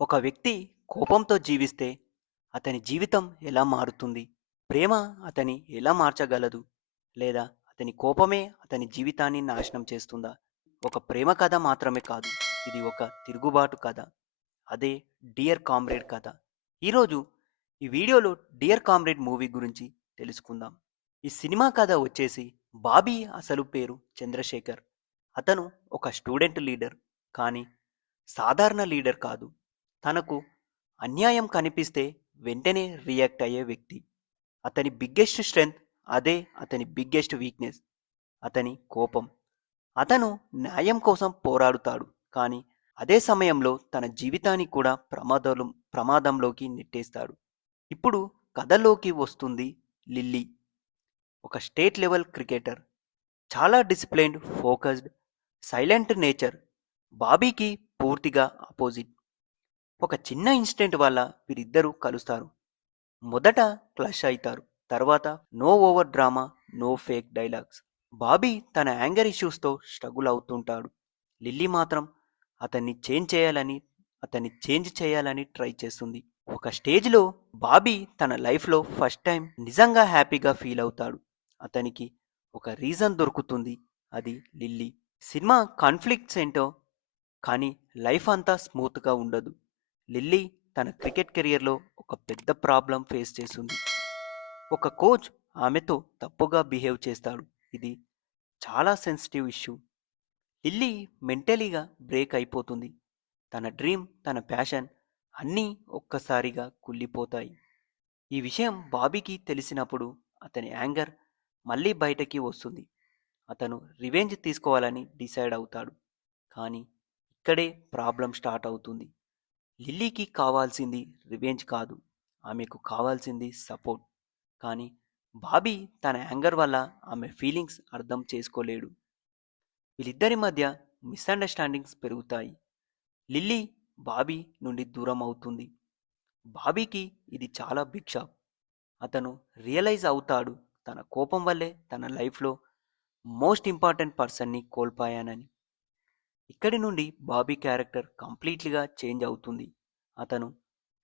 ఒక వ్యక్తి కోపంతో జీవిస్తే అతని జీవితం ఎలా మారుతుంది? ప్రేమ అతని ఎలా మార్చగలదు? లేదా అతని కోపమే అతని జీవితాన్ని నాశనం చేస్తుందా? ఒక ప్రేమ కథ మాత్రమే కాదు. ఇది ఒక తిరుగుబాటు కథ. అదే 'డియర్ కామ్రేడ్' కథ. ఈరోజు ఈ వీడియోలో 'డియర్ కామ్రేడ్' మూవీ గురించి తెలుసుకుందాం. ఈ సినిమా కథ వచ్చేసి బాబీ అసలు పేరు చంద్రశేఖర్. అతను ఒక స్టూడెంట్ లీడర్. కానీ సాధారణ లీడర్ కాదు. తనకు అన్యాయం కనిపిస్తే వెంటనే రియాక్ట్ అయ్యే వ్యక్తి. అతని బిగ్గెస్ట్ స్ట్రెంగ్త్, అదే అతని బిగ్గెస్ట్ వీక్నెస్, అతని కోపం. అతను న్యాయం కోసం పోరాడుతాడు, కానీ అదే సమయంలో తన జీవితాన్ని కూడా ప్రమాదంలోకి నెట్టేస్తాడు. ఇప్పుడు కథలోకి వస్తుంది లిల్లీ. ఒక స్టేట్ లెవెల్ క్రికెటర్. చాలా డిసిప్లైన్డ్, ఫోకస్డ్, సైలెంట్ నేచర్. బాబీకి పూర్తిగా ఆపోజిట్. ఒక చిన్న ఇన్సిడెంట్ వల్ల వీరిద్దరూ కలుస్తారు. మొదట క్లష్ అవుతారు. తర్వాత no over drama, no fake dialogues. Bobby తన యాంగర్ ఇష్యూస్తో స్ట్రగుల్ అవుతుంటాడు. లిల్లీ మాత్రం అతన్ని చేంజ్ చేయాలని ట్రై చేస్తుంది. ఒక స్టేజ్లో బాబీ తన లైఫ్లో ఫస్ట్ టైం నిజంగా హ్యాపీగా ఫీల్ అవుతాడు. అతనికి ఒక రీజన్ దొరుకుతుంది, అది లిల్లీ. సినిమా కాన్ఫ్లిక్ట్స్ ఏంటో, కానీ లైఫ్ అంతా స్మూత్గా ఉండదు. లిల్లీ తన క్రికెట్ కెరియర్లో ఒక పెద్ద ప్రాబ్లం ఫేస్ చేస్తుంది. ఒక కోచ్ ఆమెతో తప్పుగా బిహేవ్ చేస్తాడు. ఇది చాలా సెన్సిటివ్ ఇష్యూ. లిల్లీ మెంటలీగా బ్రేక్ అయిపోతుంది. తన డ్రీమ్, తన ప్యాషన్ అన్నీ ఒక్కసారిగా కుళ్ళిపోతాయి. ఈ విషయం బాబీకి తెలిసినప్పుడు అతని యాంగర్ మళ్ళీ బయటకి వస్తుంది. అతను రివెంజ్ తీసుకోవాలని డిసైడ్ అవుతాడు. కానీ ఇక్కడే ప్రాబ్లం స్టార్ట్ అవుతుంది. లిల్లీకి కావాల్సింది రివెంజ్ కాదు, ఆమెకు కావాల్సింది సపోర్ట్. కానీ బాబీ తన యాంగర్ వల్ల ఆమె ఫీలింగ్స్ అర్థం చేసుకోలేడు. వీళ్ళిద్దరి మధ్య మిస్అండర్స్టాండింగ్స్ పెరుగుతాయి. లిల్లీ బాబీ నుండి దూరం అవుతుంది. బాబీకి ఇది చాలా బిగ్ షాక్. అతను రియలైజ్ అవుతాడు, తన కోపం వల్లే తన లైఫ్లో మోస్ట్ ఇంపార్టెంట్ పర్సన్ని కోల్పోయానని. ఇక్కడి నుండి బాబీ క్యారెక్టర్ కంప్లీట్లీగా చేంజ్ అవుతుంది. అతను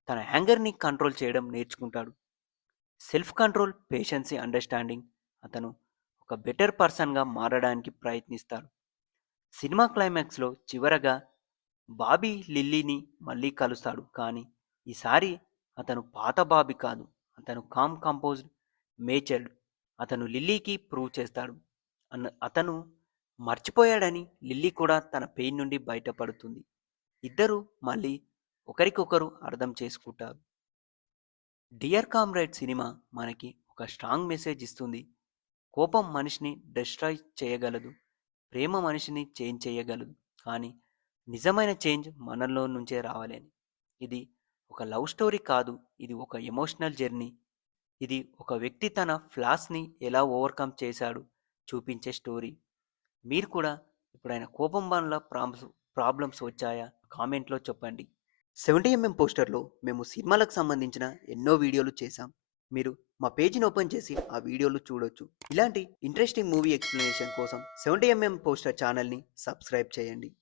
తన యాంగర్ని కంట్రోల్ చేయడం నేర్చుకుంటాడు. Self control, patience, understanding. అతను ఒక బెటర్ పర్సన్గా మారడానికి ప్రయత్నిస్తాడు. సినిమా క్లైమాక్స్లో చివరగా బాబీ లిల్లీని మళ్ళీ కలుస్తాడు. కానీ ఈసారి అతను పాత బాబీ కాదు, అతను కామ్ కంపోజ్డ్, మేచర్డ్. అతను లిల్లీకి ప్రూవ్ చేస్తాడు అతను మర్చిపోయాడని. లిల్లీ కూడా తన పెయిన్ నుండి బయటపడుతుంది. ఇద్దరు మళ్ళీ ఒకరికొకరు అర్థం చేసుకుంటారు. డియర్ కామ్రేడ్ సినిమా మనకి ఒక స్ట్రాంగ్ మెసేజ్ ఇస్తుంది. కోపం మనిషిని డిస్ట్రాయ్ చేయగలదు, ప్రేమ మనిషిని చేంజ్ చేయగలదు. కానీ నిజమైన చేంజ్ మనలో నుంచే రావాలని. ఇది ఒక లవ్ స్టోరీ కాదు, ఇది ఒక ఎమోషనల్ జర్నీ. ఇది ఒక వ్యక్తి తన ఫ్లాస్ని ఎలా ఓవర్కమ్ చేశాడు చూపించే స్టోరీ. మీరు కూడా ఎప్పుడైనా కోపం వల్ల ప్రాబ్లమ్స్ వచ్చాయా? కామెంట్లో చెప్పండి. 70mm పోస్టర్లో మేము సినిమాలకు సంబంధించిన ఎన్నో వీడియోలు చేశాం. మీరు మా పేజీని ఓపెన్ చేసి ఆ వీడియోలు చూడొచ్చు. ఇలాంటి ఇంట్రెస్టింగ్ మూవీ ఎక్స్ప్లెనేషన్ కోసం 70mm పోస్టర్ ఛానల్ని సబ్స్క్రైబ్ చేయండి.